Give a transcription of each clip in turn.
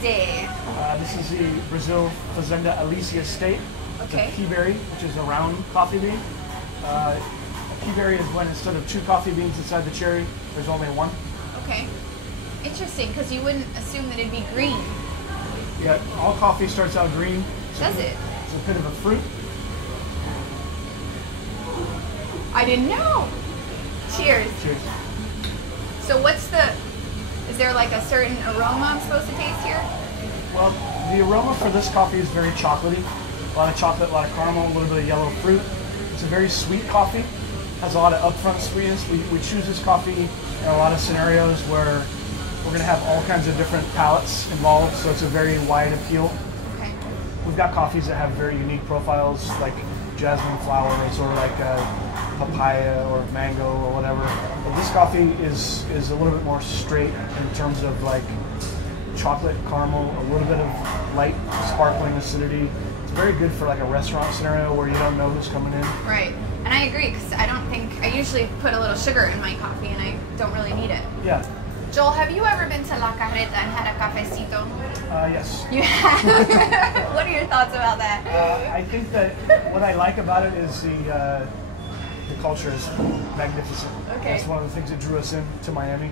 today? This is the Brazil Fazenda Alicia Estate. Okay. It's a pea berry, which is a round coffee bean. A pea berry is when instead of 2 coffee beans inside the cherry, there's only 1. Okay. Interesting, because you wouldn't assume that it'd be green. Yeah, all coffee starts out green. Does it? It's a bit of a fruit. I didn't know. Cheers. Cheers. So is there like a certain aroma I'm supposed to taste here? Well, the aroma for this coffee is very chocolatey. A lot of chocolate, a lot of caramel, a little bit of yellow fruit. It's a very sweet coffee. Has a lot of upfront sweetness. We choose this coffee in a lot of scenarios where we're going to have all kinds of different palates involved, so it's a very wide appeal. Okay. We've got coffees that have very unique profiles, like jasmine flowers or like papaya or mango or whatever. But this coffee is a little bit more straight in terms of like chocolate, caramel, a little bit of light sparkling acidity. It's very good for like a restaurant scenario where you don't know who's coming in. Right. And I agree, because I usually put a little sugar in my coffee and I don't really need it. Yeah. Joel, have you ever been to La Carreta and had a cafecito? Yes. You have? What are your thoughts about that? I think that what I like about it is the culture is magnificent. Okay. That's one of the things that drew us into Miami.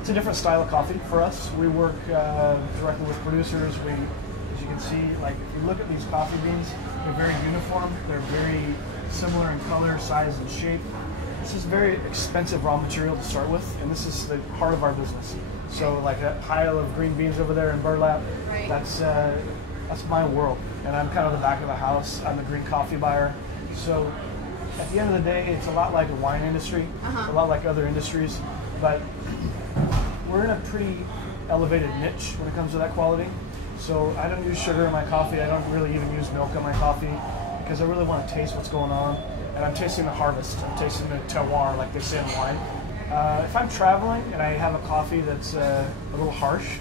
It's a different style of coffee for us. We work directly with producers. As you can see, like if you look at these coffee beans, they're very uniform. They're very similar in color, size, and shape. This is very expensive raw material to start with, and this is the heart of our business. So like that pile of green beans over there in burlap, right. That's my world. And I'm kind of the back of the house. I'm the green coffee buyer. So at the end of the day, it's a lot like the wine industry, a lot like other industries, but we're in a pretty elevated niche when it comes to that quality. So I don't use sugar in my coffee. I don't really even use milk in my coffee because I really want to taste what's going on. And I'm tasting the harvest. I'm tasting the terroir, like they say in wine. If I'm traveling and I have a coffee that's a little harsh,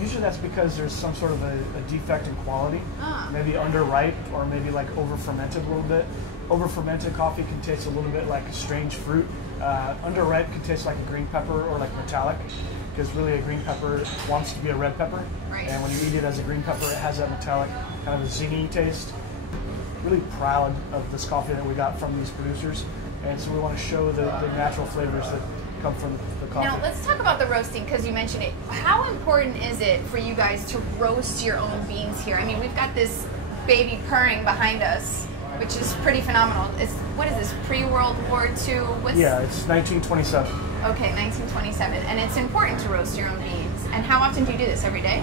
usually that's because there's some sort of a defect in quality. Maybe underripe or maybe like over-fermented a little bit. Over-fermented coffee can taste a little bit like a strange fruit. Underripe can taste like a green pepper or like metallic, because really a green pepper wants to be a red pepper. Right. And when you eat it as a green pepper, it has that metallic kind of a zingy taste. Really proud of this coffee that we got from these producers, and so we want to show the natural flavors that come from the coffee. Now let's talk about the roasting, because you mentioned it. How important is it for you guys to roast your own beans here? I mean, we've got this baby purring behind us, which is pretty phenomenal. What is this, pre-World War II? Yeah, it's 1927. Okay, 1927, and it's important to roast your own beans. And how often do you do this? Every day?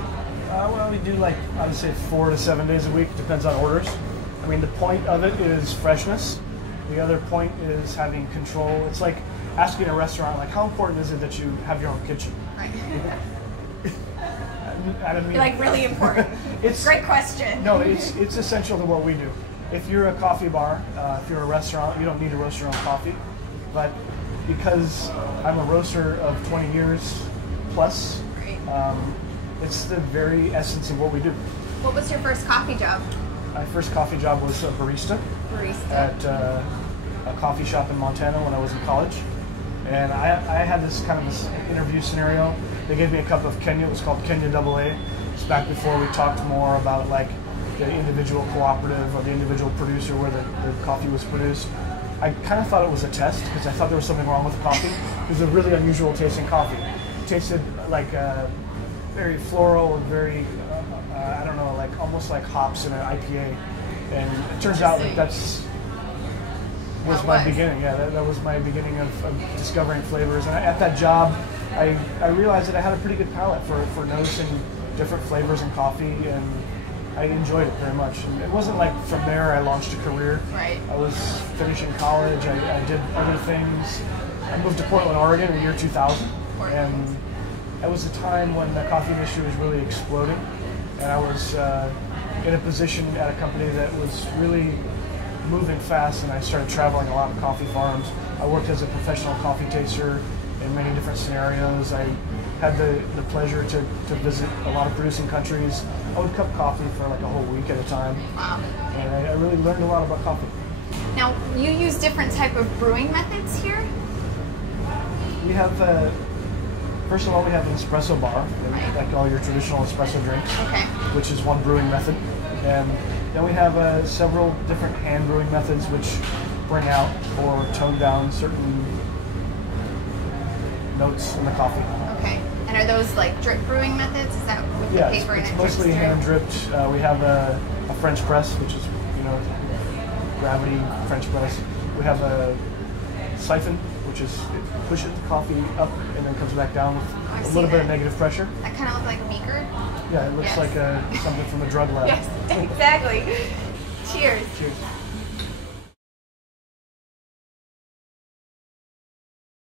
Well, we do like, I would say 4 to 7 days a week, depends on orders. I mean, the point of it is freshness. The other point is having control. It's like asking a restaurant, like, how important is it that you have your own kitchen? Right. I don't mean, like really important. It's great question. No, it's essential to what we do. If you're a coffee bar, if you're a restaurant, you don't need to roast your own coffee. But because I'm a roaster of 20 years plus, it's the very essence of what we do. What was your first coffee job? My first coffee job was a barista. At a coffee shop in Montana when I was in college. And I had this kind of this interview scenario. They gave me a cup of Kenya. It was called Kenya AA. It's back before we talked more about like the individual cooperative or the individual producer where the coffee was produced. I kind of thought it was a test because I thought there was something wrong with the coffee. It was a really unusual tasting coffee. It tasted like very floral and very, I don't know, like almost like hops in an IPA. And it turns out that was my beginning. Yeah, that was my beginning of discovering flavors. And at that job, I realized that I had a pretty good palate for noticing different flavors in coffee, and I enjoyed it very much. And it wasn't like from there I launched a career. Right. I was finishing college. I did other things. I moved to Portland, Oregon in the year 2000. And that was a time when the coffee industry was really exploding. And I was in a position at a company that was really moving fast, and I started traveling a lot of coffee farms. I worked as a professional coffee taster in many different scenarios. I had the pleasure to visit a lot of producing countries. I would cup coffee for like a whole week at a time. Wow. And I really learned a lot about coffee. Now, you use different type of brewing methods here? We have First of all, we have an espresso bar, like all your traditional espresso drinks, which is one brewing method. And then we have several different hand brewing methods which bring out or tone down certain notes in the coffee. Okay. And are those like drip brewing methods? Is that with the paper it's and it mostly hand dripped. We have a French press, which is, you know, gravity French press. We have a siphon, which is it pushes the coffee up and then comes back down with a little bit of negative pressure. That kind of looks like a beaker. Yeah, it looks like something from a drug lab. Yes, exactly. Cheers. Cheers.